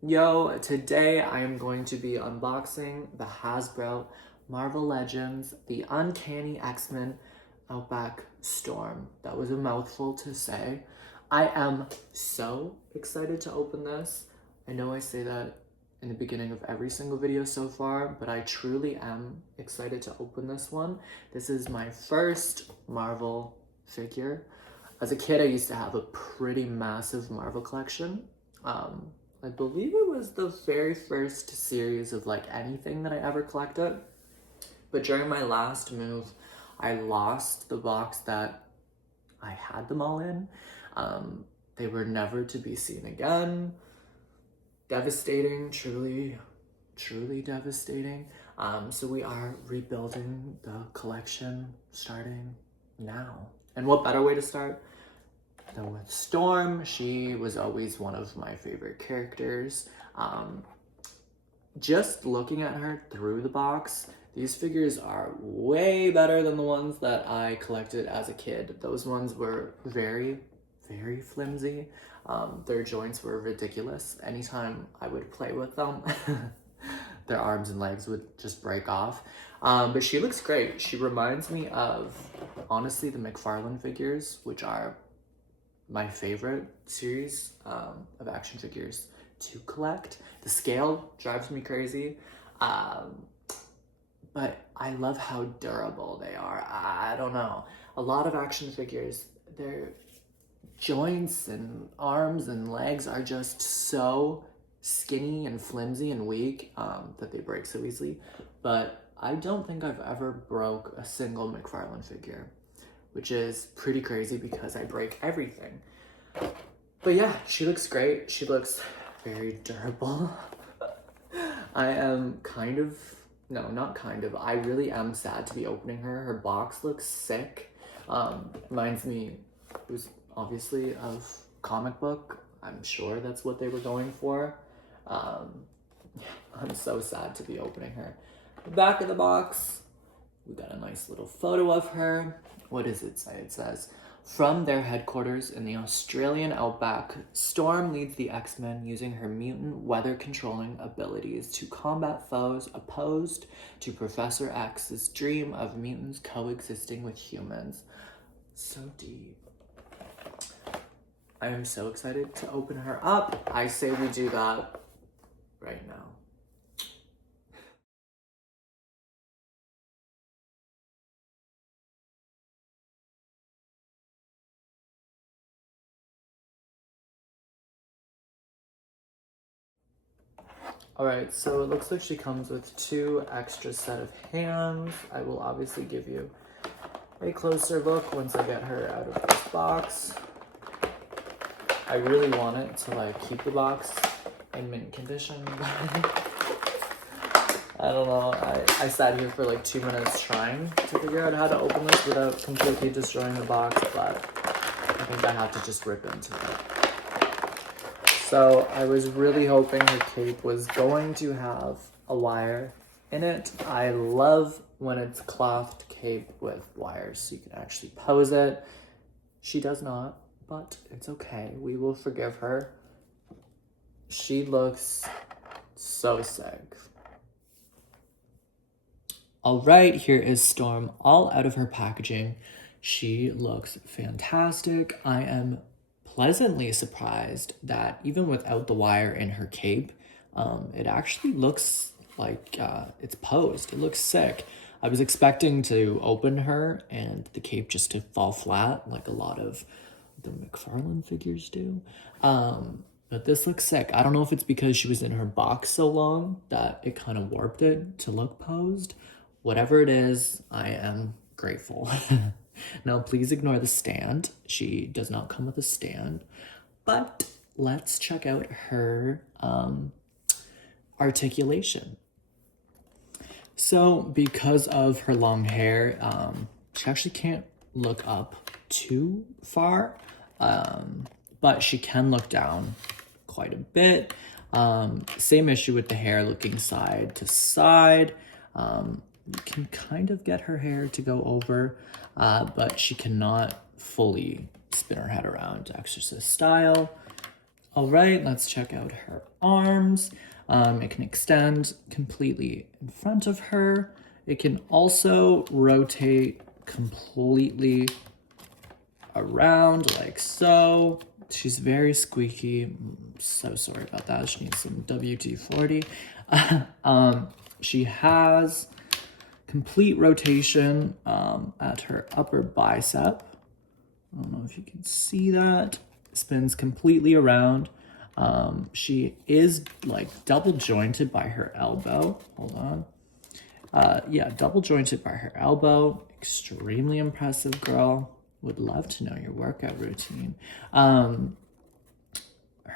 Yo, today I am going to be unboxing the Hasbro Marvel Legends, the Uncanny X-Men Outback Storm. That was a mouthful to say. I am so excited to open this. I know I say that in the beginning of every single video so far, but I truly am excited to open this one. This is my first Marvel figure. As a kid, I used to have a pretty massive Marvel collection. I believe it was the very first series of like anything that I ever collected. But during my last move, I lost the box that I had them all in. They were never to be seen again. Devastating, truly devastating. So we are rebuilding the collection starting now. And what better way to start than with Storm? She was always one of my favorite characters. Just looking at her through the box, these figures are way better than the ones that I collected as a kid. Those ones were very flimsy. Their joints were ridiculous. Anytime I would play with them, their arms and legs would just break off. But she looks great. She reminds me of, honestly, the McFarlane figures, which are my favorite series of action figures to collect. The scale drives me crazy, but I love how durable they are. I don't know. A lot of action figures, their joints and arms and legs are just so skinny and flimsy and weak that they break so easily. But I don't think I've ever broke a single McFarlane figure, which is pretty crazy because I break everything. But yeah, she looks great. She looks very durable. I am I really am sad to be opening her. Her box looks sick. Reminds me, it was obviously of comic book. I'm sure that's what they were going for. I'm so sad to be opening her. The back of the box, we got a nice little photo of her. What does it say? It says, from their headquarters in the Australian Outback, Storm leads the X-Men using her mutant weather-controlling abilities to combat foes opposed to Professor X's dream of mutants coexisting with humans. So deep. I am so excited to open her up. I say we do that right now. All right, so it looks like she comes with 2 extra set of hands. I will obviously give you a closer look once I get her out of this box. I really want it to like keep the box in mint condition. I don't know, I sat here for like 2 minutes trying to figure out how to open this without completely destroying the box, but I think I have to just rip into it. So I was really hoping her cape was going to have a wire in it. I love when it's clothed cape with wires so you can actually pose it. She does not, but it's okay. We will forgive her. She looks so sick. All right, here is Storm all out of her packaging. She looks fantastic. I am pleasantly surprised that even without the wire in her cape, it actually looks like it's posed. It looks sick. I was expecting to open her and the cape just to fall flat like a lot of the McFarlane figures do. But this looks sick. I don't know if it's because she was in her box so long that it kind of warped it to look posed. Whatever it is, I am grateful. Now, please ignore the stand. She does not come with a stand. But let's check out her articulation. So, because of her long hair, she actually can't look up too far, but she can look down quite a bit. Same issue with the hair looking side to side. You can kind of get her hair to go over, but she cannot fully spin her head around Exorcist style. All right, let's check out her arms. It can extend completely in front of her. It can also rotate completely around like so. She's very squeaky. So sorry about that. She needs some WD-40. She has complete rotation at her upper bicep. I don't know if you can see that. Spins completely around. She is like double jointed by her elbow. Hold on. Yeah, double jointed by her elbow. Extremely impressive, girl. Would love to know your workout routine. Her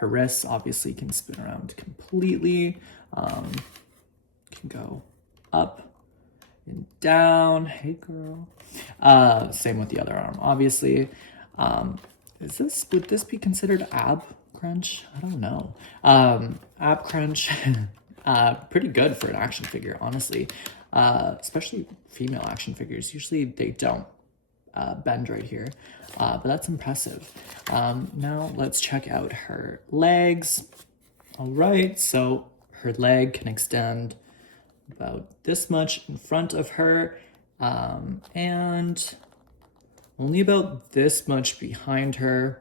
wrists obviously can spin around completely. Can go up and down. Hey, girl. Same with the other arm, obviously. Would this be considered ab crunch? I don't know. Ab crunch, pretty good for an action figure, honestly. Especially female action figures. Usually they don't bend right here, but that's impressive. Now let's check out her legs. All right, so her leg can extend about this much in front of her, and only about this much behind her.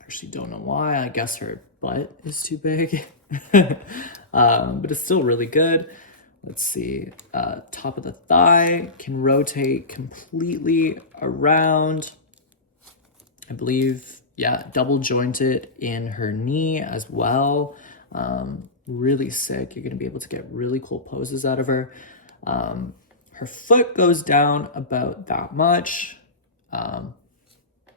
Actually don't know why. I guess her butt is too big. But it's still really good. Let's see. Top of the thigh can rotate completely around. I believe, yeah, double jointed in her knee as well. Really sick. You're going to be able to get really cool poses out of her. Her foot goes down about that much.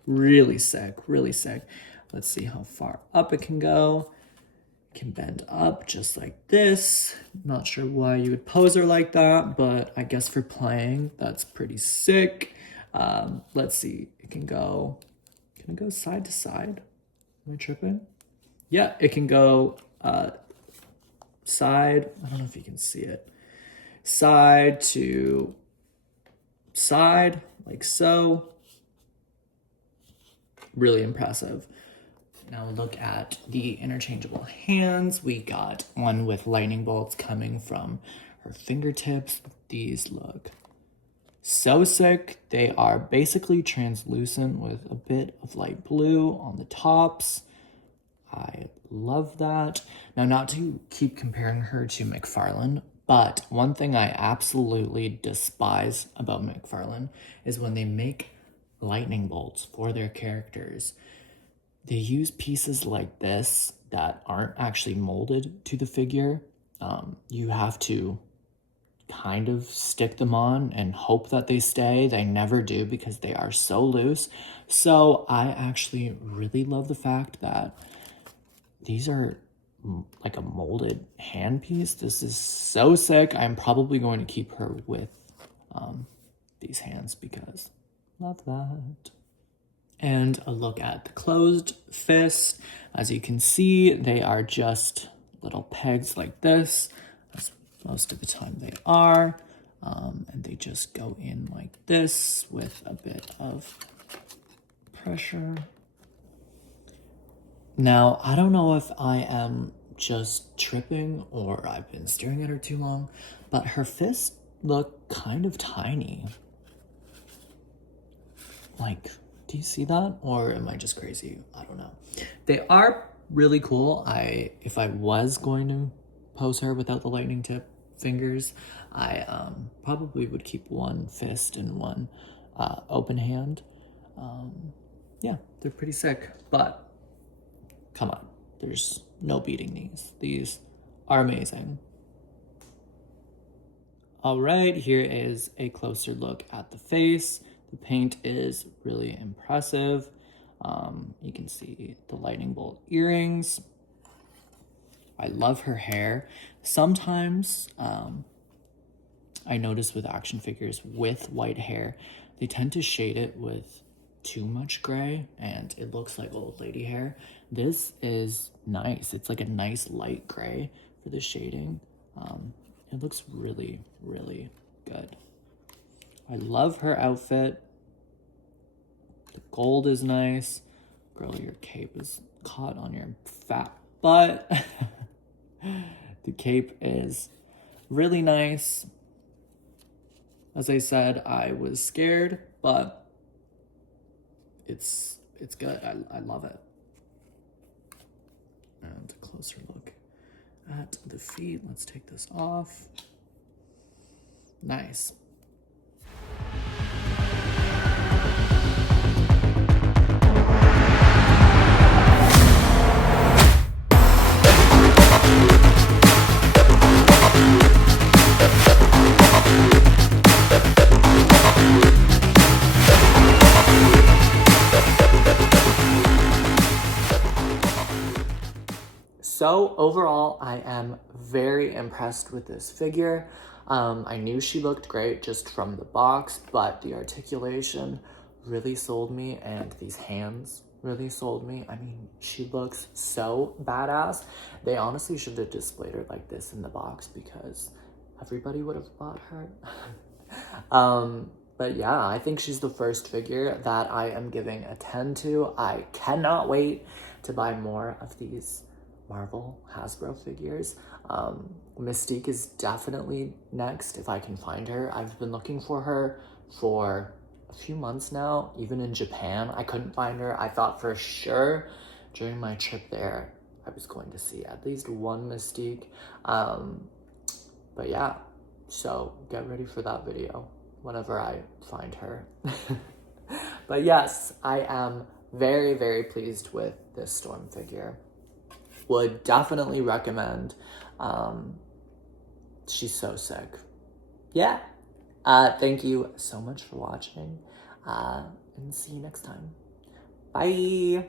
Really sick, really sick. Let's see how far up it can go. It can bend up just like this. Not sure why you would pose her like that, but I guess for playing, that's pretty sick. Let's see, can it go side to side? Am I tripping? Yeah, it can go side. I don't know if you can see it. Side to side, like so. Really impressive. Now look at the interchangeable hands. We got one with lightning bolts coming from her fingertips. These look so sick. They are basically translucent with a bit of light blue on the tops. I love that. Now, not to keep comparing her to McFarlane, but one thing I absolutely despise about McFarlane is when they make lightning bolts for their characters. They use pieces like this that aren't actually molded to the figure. You have to kind of stick them on and hope that they stay. They never do because they are so loose. So I actually really love the fact that these are like a molded hand piece. This is so sick. I'm probably going to keep her with these hands because love that. And a look at the closed fist. As you can see, they are just little pegs like this, as most of the time they are. And they just go in like this with a bit of pressure. Now, I don't know if I am just tripping or I've been staring at her too long, but her fists look kind of tiny. Like, do you see that? Or am I just crazy? I don't know. They are really cool. If I was going to pose her without the lightning tip fingers, I probably would keep one fist and one open hand. Yeah, they're pretty sick, but come on, there's no beating these. These are amazing. All right, here is a closer look at the face. The paint is really impressive. You can see the lightning bolt earrings. I love her hair. Sometimes I notice with action figures with white hair, they tend to shade it with too much gray and it looks like old lady hair. This is nice. It's like a nice light gray for the shading. It looks really, really good. I love her outfit. The gold is nice. Girl, your cape is caught on your fat butt. The cape is really nice. As I said, I was scared, but it's good. I love it. And a closer look at the feet. Let's take this off. Nice. So overall, I am very impressed with this figure. I knew she looked great just from the box, but the articulation really sold me, and these hands really sold me. I mean, she looks so badass. They honestly should have displayed her like this in the box because everybody would have bought her. But yeah, I think she's the first figure that I am giving a 10 to. I cannot wait to buy more of these Marvel Hasbro figures. Mystique is definitely next if I can find her. I've been looking for her for a few months now. Even in Japan, I couldn't find her. I thought for sure during my trip there, I was going to see at least one Mystique. But yeah, so get ready for that video whenever I find her. But yes, I am very, very pleased with this Storm figure. Would definitely recommend. She's so sick. Yeah. Thank you so much for watching. And see you next time. Bye.